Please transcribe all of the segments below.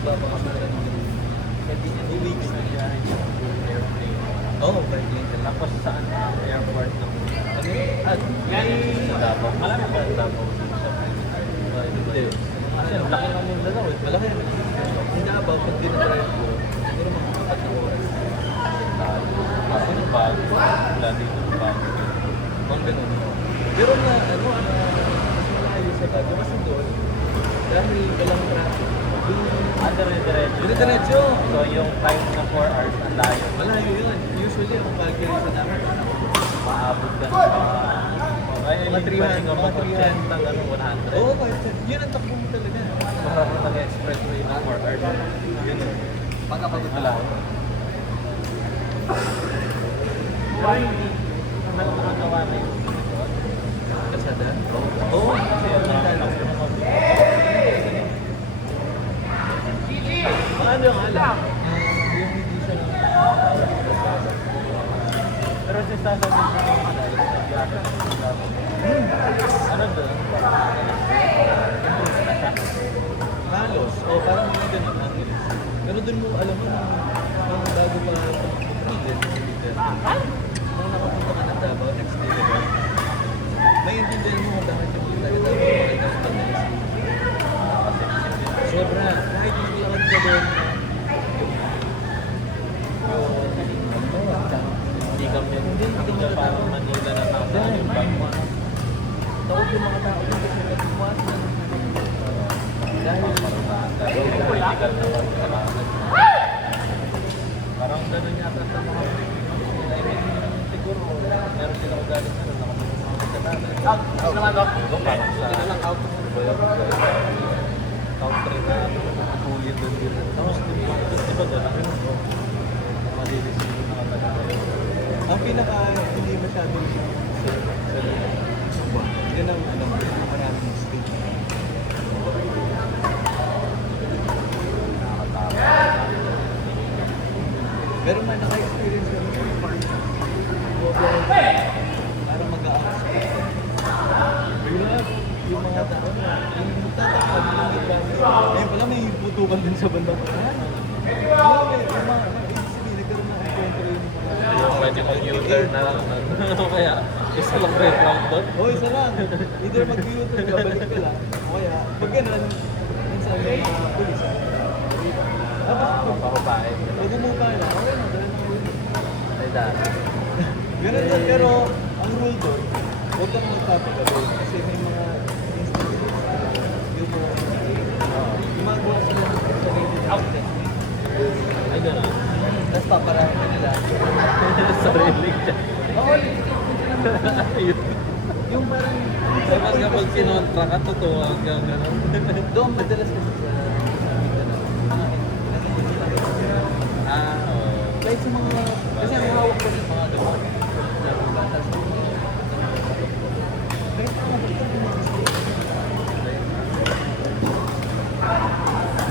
magpapakasara ng 2 weeks na biyahe niya airplane. Oo, by plane. Tapos saan ang airport ng Ano yun? May... Davao? Malaki ba ang Davao sa Hindi. Kasi ang laki ng Mindanao eh. Malaki. Hindi na about pag dinadrive ko. Siguro mga 4 na oras. Kasi ng bago, wala dito ng bago. Kung ganun. Pero na, ano, mas malayo sa bago kasi doon, dahil walang traffic. Dire-diretso. Dire-diretso. So yung time na 4 hours ang layo. Malayo yun. Usually, ang pag-irisa namin, Maabot ka na ay, Mga 300, ka mga 300. ng ano, 100. oo, yun ang takbo mo talaga. Parang nag-expressway na 4 hours. Yun. Pagkapagod Wala. Why hindi? Ano nakagawa na yun? Kasada? Oo. Kasi yun Paano yung alam? Yung hindi siya lang. Pero si Sasa din siya ano doon? Halos. O, parang mga ganun ang bilis. Pero dun mo, alam mo, nung bago pa nung nakapunta ka ng Davao, next day ka ba? May intindihan mo kung bakit yung punta ka Davao, bakit ka pagdalis. Sobra. Kahit maglakad ka doon, Hindi kami parang Manila na tapos yung bagwa. takot yung mga tao dito kasi nagbumas na. Dahil Political na parang gano'n yata sa mga siguro meron sila ko galing sa out naman out parang sa country na kulit doon dito tapos di ba doon malilis yung mga taga ang pinaka hindi masyadong Suba. Yan ang ano, maraming state. Pero man naka-experience kami sa park. Para mag-a-ask. Yung mga tao na, yung tatakad, yung nagkami. Ayun pala may putukan din sa bandang paraan. Yung mga, nagkaroon ng encounter yung mga... pwede mag-U-turn na lang ano kaya isa lang red round doon Oo, isa lang. Either mag-U-turn ka, balik ka lang. O kaya, pag ganun, minsan may mga pulis. Tapos, papapain pag umupa na, okay na, dahil na yun. ay dati Ganun din, pero ang rule doon, huwag kang magpapagabi. Kasi may mga instances na yung mga gumagawa sila ng sarili na testing. ay gano'n Tapos paparami ka nila. sarili siya Oo, yun yung parang... tapos kapag kinontra ka totoo hanggang gano'n Doon madalas kasi sa oo kahit sa mga... Kasi ang hawak ko sa mga gawa. Kahit sa mga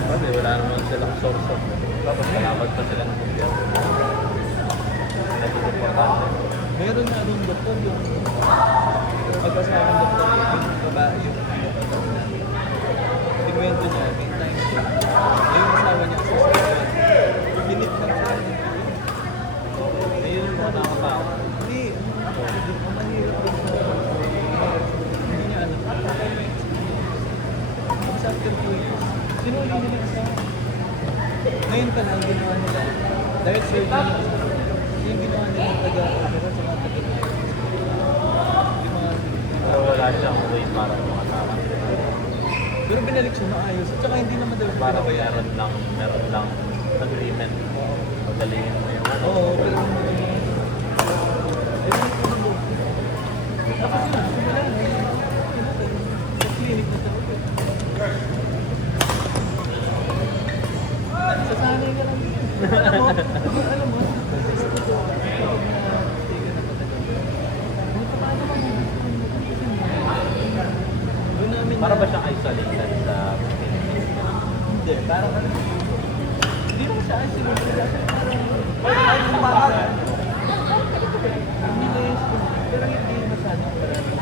kasi wala naman silang source of tapos salamat pa sila ng gobyerno nagiging meron na doon doktor yung pagkasama ng doktor yung babae yung pinwento niya may time siya yung asawa niya sa sasakyan pinit lang siya ayun yung mga nakatao hindi ang mahirap din sa hindi niya alam tapos after 2 years sinuli nila isa ngayon pa lang ginawa nila dahil surgery yung ginawa nila taga-opera sa mga taga-opera yung mga pero wala siyang way para makatama pero binalik siya maayos at saka hindi naman daw parang pinabayaan. meron lang agreement pagalingin mo yung ano Oo, pero ayun ang tulong. Tapos yun, simula na sa clinic na sa ulit. Sasanay ka lang. Alam mo, sa totoo, kapag na-stay ka na patagal, paano ka doon namin para ba siyang isolated sa hindi, parang ano, hindi lang siya isolated kasi parang nilis ko, pero hindi masyadong marami.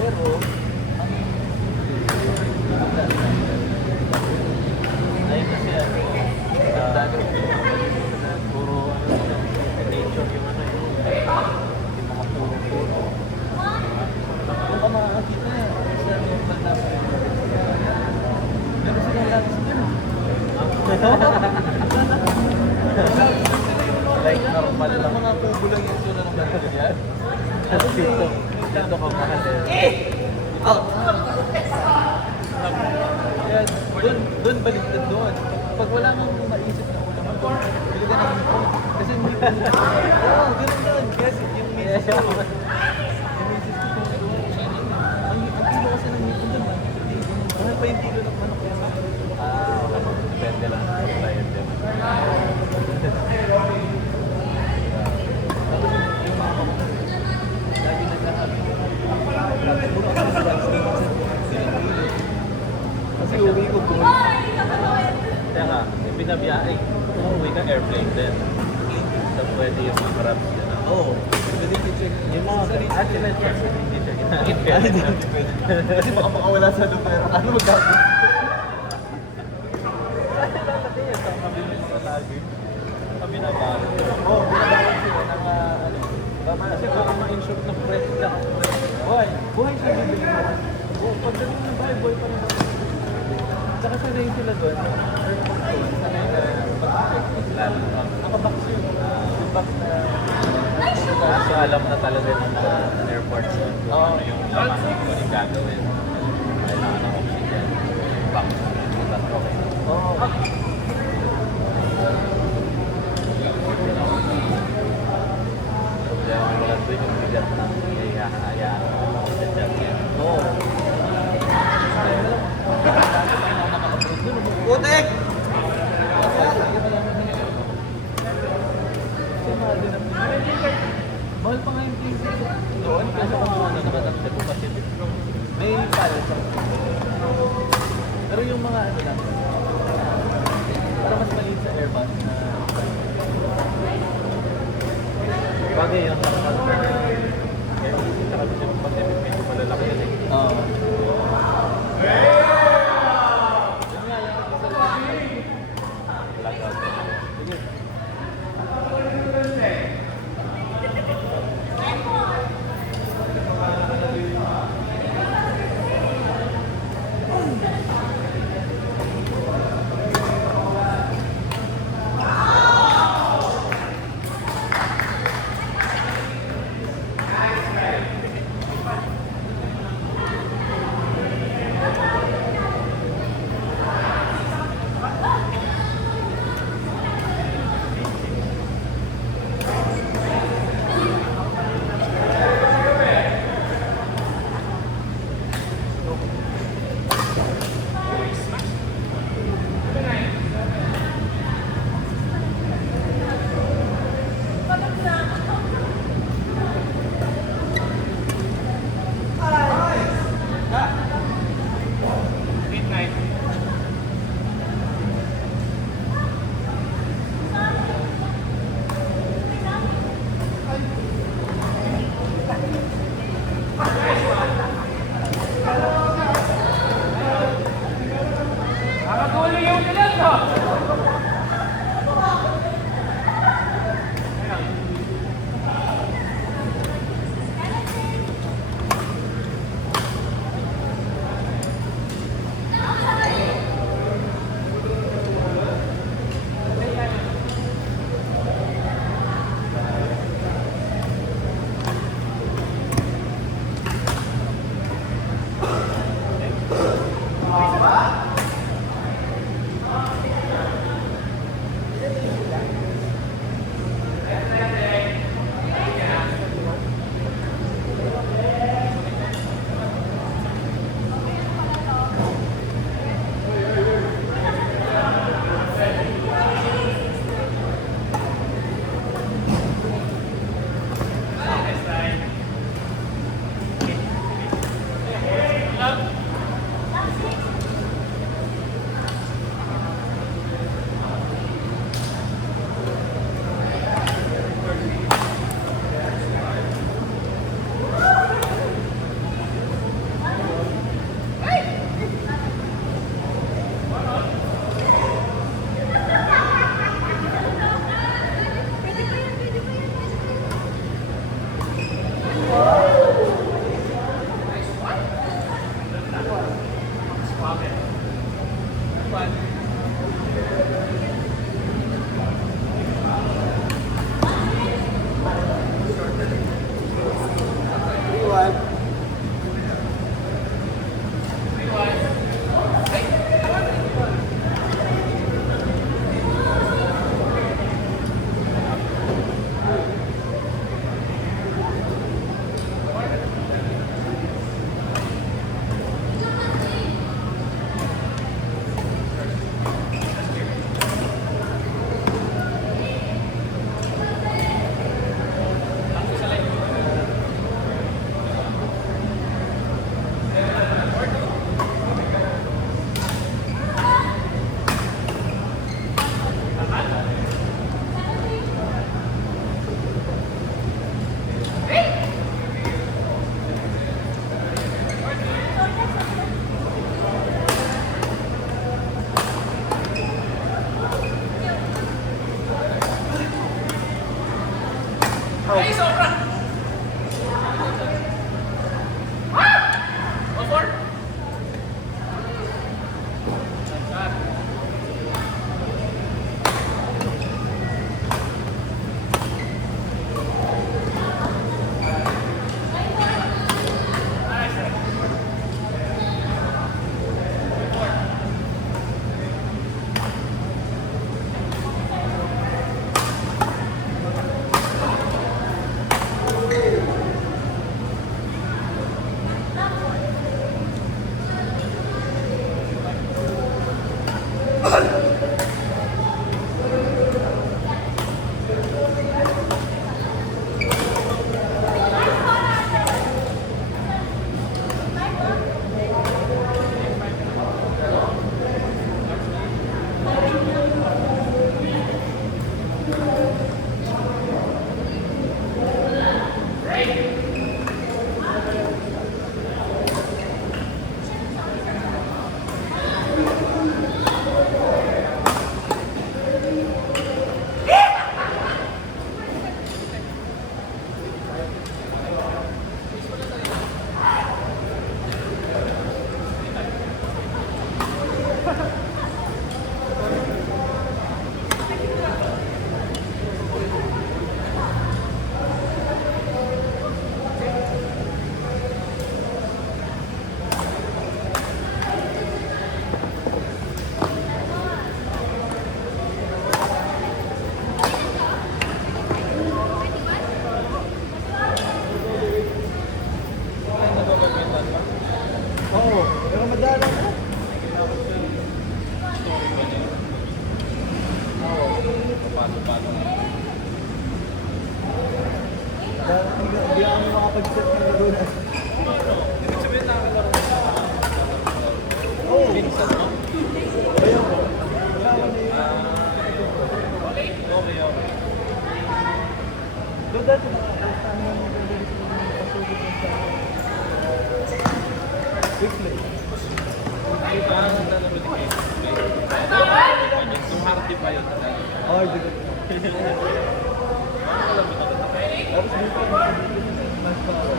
Pero, ang masyado kang mahalin. Oh. Kaya doon baliktad doon. Pag wala mong maisip na ulam, bili ka ng hipon. Kasi hindi ko. Oo, ganun doon. Kasi yung misis ko. Yung misis ko kung ang kilo kasi ng hipon doon, mahal pa yung kilo ng manok. Depende lang sa client din. Lagi nagkakabi. Puro ako sa lunch kasi uwi ko po. Kaya nga, pinabiyahe. Umuwi ka airplane din. So pwede yung mga crabs din. Oo. Pwede i-check. Yung mga actually, hindi siya ginamit. Kasi baka makawala sa lugar. Ano magkakabi? Kasi yun, sa kami ng mga lagi. Kami na ba? Oo, binabawan sila ng ano. Kasi baka ma-insure na fresh lang. Buhay siya bibili mo. Oo, pagdating ng bahay, buhay pa rin. Tsaka sanay sila doon. Airport doon. Sanay na pag-check sila. Nakabox yun. Yung box na... So alam na talaga ng mga airports yun. Ano yung laman kung yung gagawin. Kailangan ng oxygen. Box. Okay. Oo. Kaya wala doon yung bigat ng hayaan mo sa dyan yan. Oo. Putek! Mahal pa nga yung place doon. Kasi kung ano nakatagsa ko kasi May pallet sa pero yung mga ano lang, para mas maliit sa Airbus na bagay yung nakakalta na kaya hindi sa kasi yung Pacific medyo malalaki yun eh. Oo. Blackout. Sige. Oo, pero madalang na. Story ba niya? Oo. Paano? Hindi ako makapag-set ng laro na. Ibig sabihin nakalaro ka. Oo. Minsan mo? Ayaw ko. Wala ko na yun. Okay. Doon dati nakakasama namin yung pagdalis ko ng pasulit ng sa weekly. Nalaro din kayo. Yung hardy pa yun. Oo, di ba? Alam mo na. Tapos dito, mas pa ako.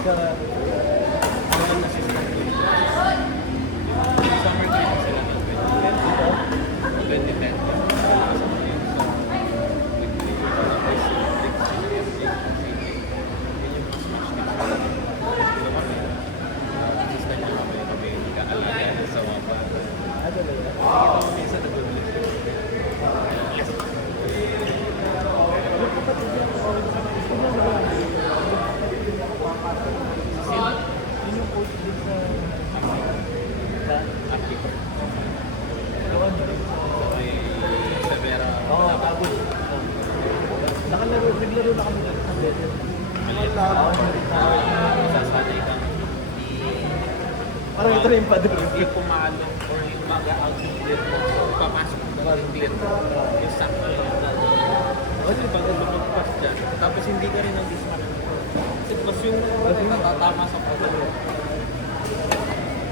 Sa Summer training sila ng 2010. ano ba yun? Yung kapatid niya, yun yung coach din sa doon. Oo, tapos naglaro na kami doon sa beses. Parang ito na yung padre. Hindi pumalo or yung mag-out yung clear mo. So, papasok mo yung clear mo. Yung sakto yun. Kasi pag lumagpas dyan, tapos hindi ka rin nag-disman. Kasi mas yung natatama sa pagkalo.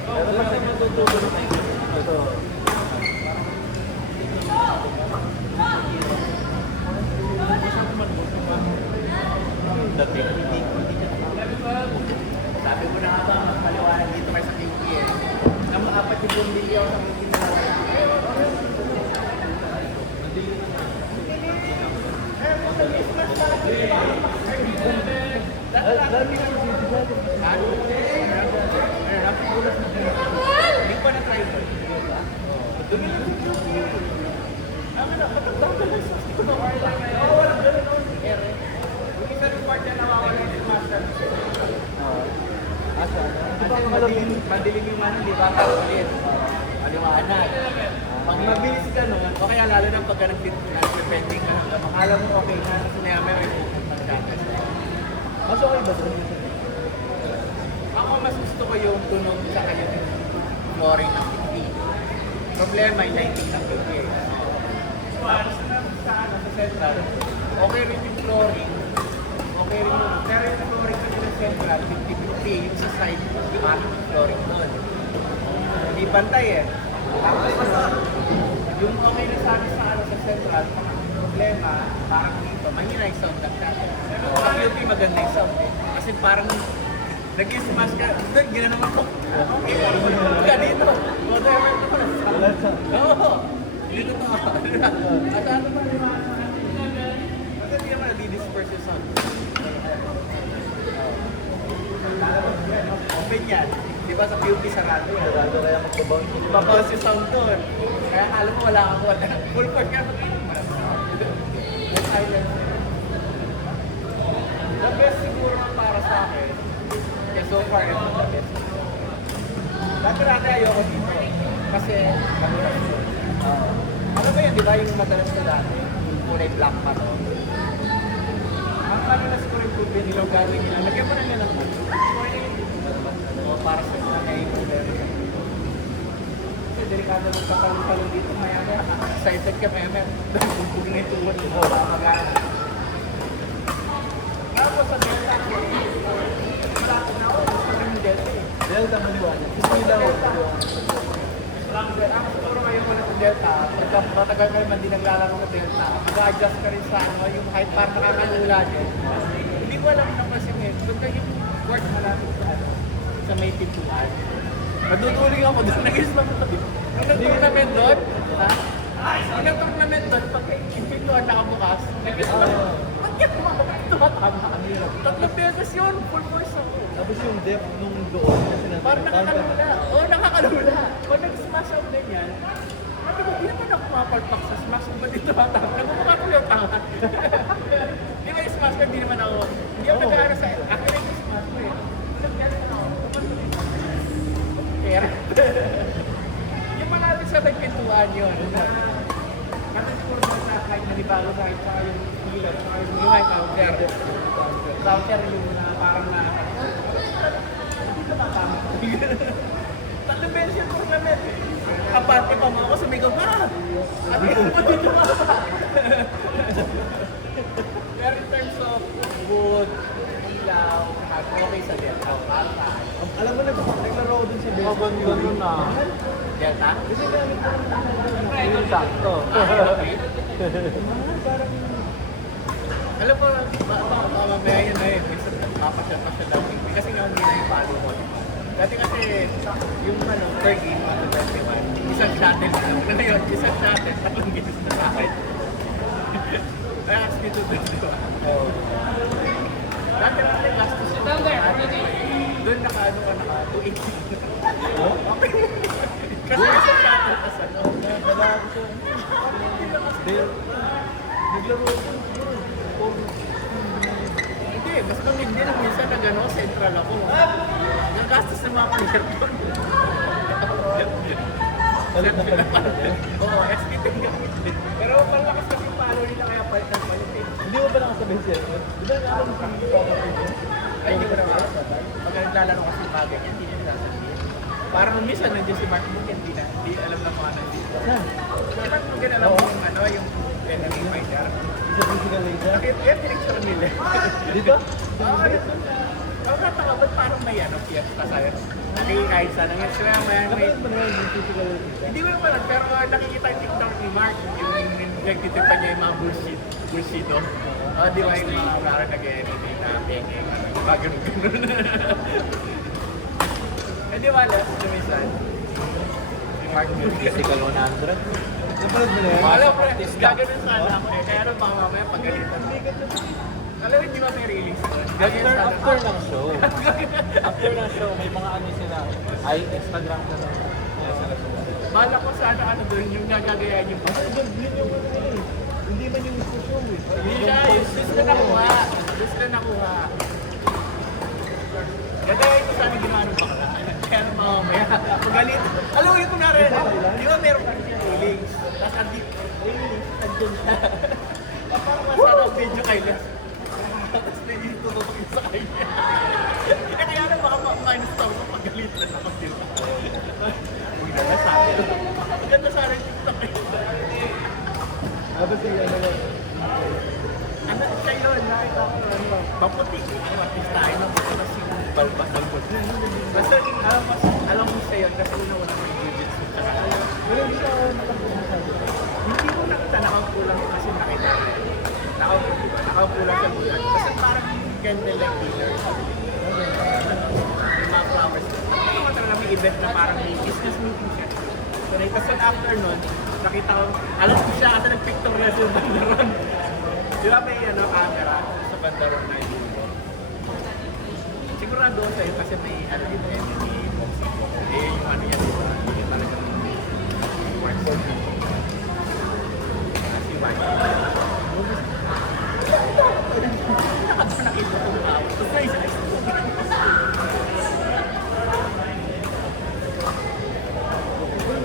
Pero kasi matutulog na yun. Ito. Sabi ko na nga ba, mas maliwanag dito kayo sa QP eh. Nang maapat yung bumili ako sa QP na Dami na yung video hindi ko na try ko. Doon na yung QP. Ang na, matagdagan lang sa QP. Wala ganun ako si Ere. Yung isa yung part na nawawala yung master. Asa? Kasi madilim yung ano, di ba? Ulit. Maliwanag. Pag mabilis ka nun, o kaya lalo na pagka nag-depending ka hanggang makala mo okay na, kasi may pupunta siya. Mas okay ba doon? Ako mas gusto ko yung tunog sa kanya ng flooring ng TV. Problema yung lighting ng TV. Tapos sa central, okay rin yung flooring. Okay rin yung, pero yung flooring kasi ng central, 50-50, yung sa side, parang yung flooring doon. Hindi pantay eh. Tapos yung okay na sa akin sa central, problema, parang dito, mahina yung sound ng shot. Pero sa QP maganda yung sound eh. Kasi parang nag-smash ka, doon, ginanong ako. Okay, ka dito. Whatever ito na sound. Oo, dito to. At ano ba naman? Kasi hindi naman nadi-disperse yung sound. Open yan. Di ba sa QP sarado yan? Sarado kaya magbabounce yung Babawas yung sound doon. Kaya alam mo wala kang wala. Full part ka. Silence. The best siguro para sa akin, kaya so far ito the best. Dati ayoko dito. Kasi magulas yun. Ano ba yun, di ba yung madalas na dati? Yung kulay black pa to. Ang magulas ko rin kung binilaw gawin nila. Lagyan mo na nila ng o para sa mga nai-problema. Kasi delikado ng katalong-talong dito. Maya-maya, excited ka maya-maya. Dahil bumbugin na yung tuhod mo. Mag-aano. Tapos sa Delta, malapit na ako. Gusto ko yung Delta eh. Delta maliwanag. Kasi nila ako. Ang siguro ngayon mo na sa Delta, pagka matagal kayo man din naglalaro sa Delta, mag-adjust ka rin sa ano, yung height para nakakalula dyan. Hindi ko alam na kasi ngayon, pagka yung court malapit sa ano, sa may pintuan. Maduduling ako doon, nag-islam ako doon. Nung nag-tournament doon, ha? Nung nag-tournament doon, pagka yung pintuan nakabukas, nag-islam ako. Ba't yan mga tumatama? Tatlong beses yun, full force ako. Tapos yung depth nung doon na sinabi. Parang nakakalula. Oo, nakakalula. Pag nag-smash up ganyan, sabi ko, hindi naman ako mapalpak sa smash. Ba't dito matama? Nagmumukha ko yung tanga. Di ba yung Christmas ko, hindi naman ako, hindi ako nag-aaral sa akin yung Christmas ko eh. Nag-aaral ako. Kaya, yung malapit sa nagpintuan yun, na nakasiguro na sa kahit nanibago sa akin, saka yung healer, saka yung mga counter. Counter yung parang na, hindi na matama. Tatlong beses yung tournament. Kapati pa mo ako sumigaw, ha? Ano yung dito ka? Pero in terms of wood, ilaw, okay sa Delta. Alam mo, naglaro ko dun sa best. Ganun na. Delta? Kasi gamit ko Yung sakto. parang Alam mo, mamaya yun na yun. Minsan nagpapasyal pa siya daw. Kasi nga hindi na yung palo mo. Dati kasi yung per game, 21, isang shuttle na. Ano yun? Isang shuttle, tatlong games na sa akin. Kaya kasi dito doon, di ba? Dati natin last to siya. Doon naka-ano ka naka 280. Kasi isang shuttle ka sa no. Wala ako siya. Naglaro ko. Hindi, mas hindi lang minsan nag-ano, central ako. Nagastos ng mga player doon. Palit na palit. Oo, SPT ang gamit din. Pero malakas kasi yung palo nila kaya palit ng palit eh. Hindi mo ba nakasabihin siya? Di ba nga alam kung Ay, hindi ko na alam. Pag naglalaro kasi yung bagay niya, hindi niya nasasabihin. Parang minsan nandiyan si Mark Bukin, hindi alam na mga nandito. Saan? Parang Bukin alam mo yung ano, yung enemy fighter. Sa physical laser? Nakita yan, pinicture nila. Dito? Oo, ang nataka, ba't parang may ano, fiesta sa'yo? Nakikkahit sana nga sila, may Kapag ba naman yung physical laser? hindi ko naman, pero nakikita yung TikTok ni Mark, yung nagtitipan niya yung mga bullshit, no? Di ba yung mga parang nag-enemy na peke, ganun. Eh di ba, last lumisan? Si Mark Physical 100. Napanood mo na yan? Alam ko, gaganon sana ako eh. Kaya ano baka mamaya pagalitan. Alam mo, hindi ba may release doon? After ng show. After ng show, may mga ano sila. Ay, Instagram na lang. Bala ko sana ano doon, yung gagagayan yung Kasi yun yung ano nila eh. Hindi man yung gusto show eh. Hindi siya, yung sus na nakuha. Sus na nakuha. Gagayain ko sana ginawa ng bakla. Kaya ano mamaya, pagalit. Alam mo yung kunwari, di ba meron ka siya release? Tapos andyan siya. Parang masarap ang video kay Les. Tapos na yung tututok yun sa kanya. Eh kaya na baka minus tao ko pagalit na ako dito. Uy, ganda sa akin. Maganda sa akin TikTok eh. Tapos yung ano lang. Ano siya yun? Nakita ko ano. Paputi. Artist tayo ng tapos yung balbas. Basta alam mo siya yun kasi una-una may jiu-jitsu. Pero hindi siya natakbo masyado. Hindi ko nakita, nakaupo lang kasi nakita ko. Nakaupo lang sa bulan. Kasi parang candlelight dinner. Yung mga flowers. At naman talaga may event na parang may business meeting siya. Tapos after nun, nakita ko, alam ko siya kasi nag-pictorial sa bandaron. Di ba may camera sa bandaron na yun? Sigurado sa'yo kasi may ano dito yan, may boxing. Eh yung ano yan, hindi talaga work. Kasi why? Nakita ko ba? Tapos na isa.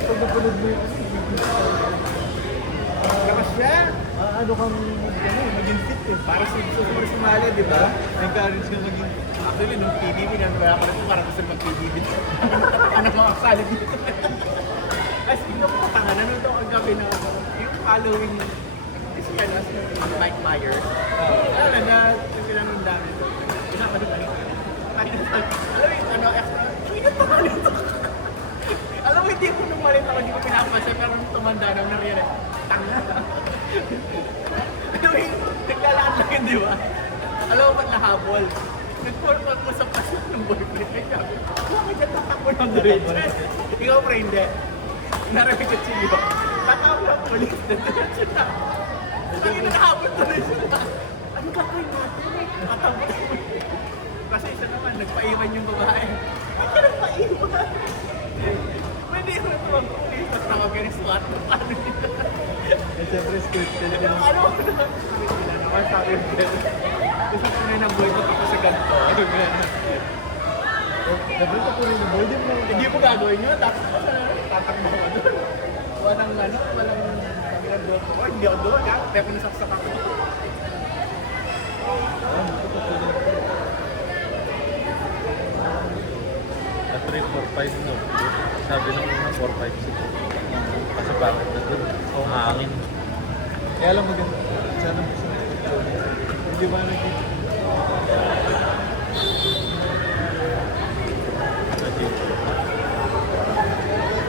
Pagpapulog mo yung Lakas siya! ano kang maging fit eh. Para sa super sumali, di ba? Encourage ka maging Actually, nung PBB, nagwala ko rin ito, parang gusto mag-PBB. Ano mga kasali dito? As in, tanga, nanood ako kagabi na yung following, kasi ano, si Mike Myers. Alam na, yung pinanong dami ito. Pinapa doon tayo. Alam mo yung ano, extra, sino pa ka nito? Alam mo, hindi ko nung malit ako, hindi ko pinapansin, pero nung tumanda na nangyari, tanga. Alam mo yung, naglalakad lang yun, di ba? Alam mo ba't nahabol? Nag-format mo sa pasok ng boyfriend. Bakit ka tatakbo ng diretso? Ikaw pa hindi. Narinig ka siya. Tatakbo ng polis. Diretso na. Lagi na nakahabol tuloy sila. Ano gagawin natin? Tatakbo. Kasi isa naman, nagpaiwan yung babae. Ba't ka nagpaiwan? Pwede yun ito mag-pulis. Tapos tawag yung SWAT. Paano nila? siyempre scripted. Ano? Ano naman sabi mo? nabuhay ako sa ganito. Gabriel ka po rin na boy, Hindi mo gagawin yun, tapos tatakbo ko doon. Walang kabilang doon ko. Oh, hindi ako doon, ha? Kaya ako nasaksak ako. At 3, 4, 5 no. Sabi nung una 4, 5, 6. Kasi bakit na doon? Oh, hangin. Kaya lang maganda. Sana mo sa hindi ba nakikita? Kasi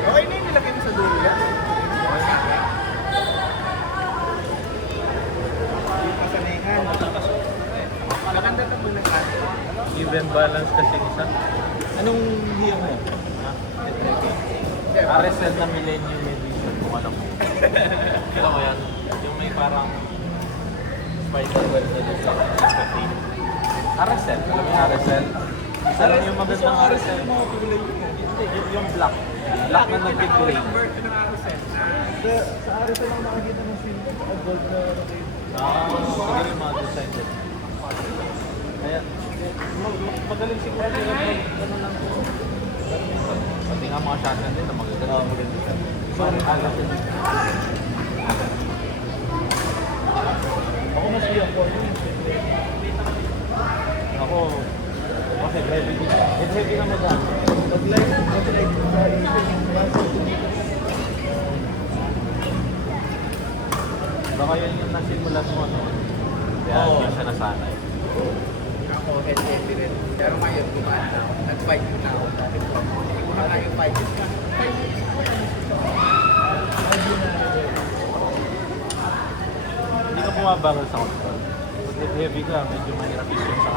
Okay na yung nilagay mo sa dulo yan. Yung kasaningan. Maganda ito muna sa atin. even balance kasi isa. Anong hiyang mo? Ha? Hindi, RSL na Millennium Edition kung alam mo. Alam mo yan? Yung may parang Spider-Man edition. RSL. Alam mo yung RSL? Isa lang yung magandang RSL. yung mga kulay mo. Hindi, yung black. Black na nag-gray. version ng Arisen. Sa Aris lang nakakita ng silver at gold na Magaling yung mga design din. Kaya, magaling siguro nila ano lang po. Pati nga mga shotgun din na magaganda. maganda. Sorry, alam din. Ako mas hiyang ko. Ako, kasi heavy na madami. Pag-light sa isip, nasa Baka yun yung nasimulan mo, no? Kaya Oo. yun siya nasanay. Ako, heavy rin. Pero ngayon, gumaan na ako. Nag-fight yun na ako. Dati po. Hindi ko na kaya 5 years pa. 5 years pa lang. Hindi ka bumabangal sa control. Pag heavy ka, medyo mahirap isip sa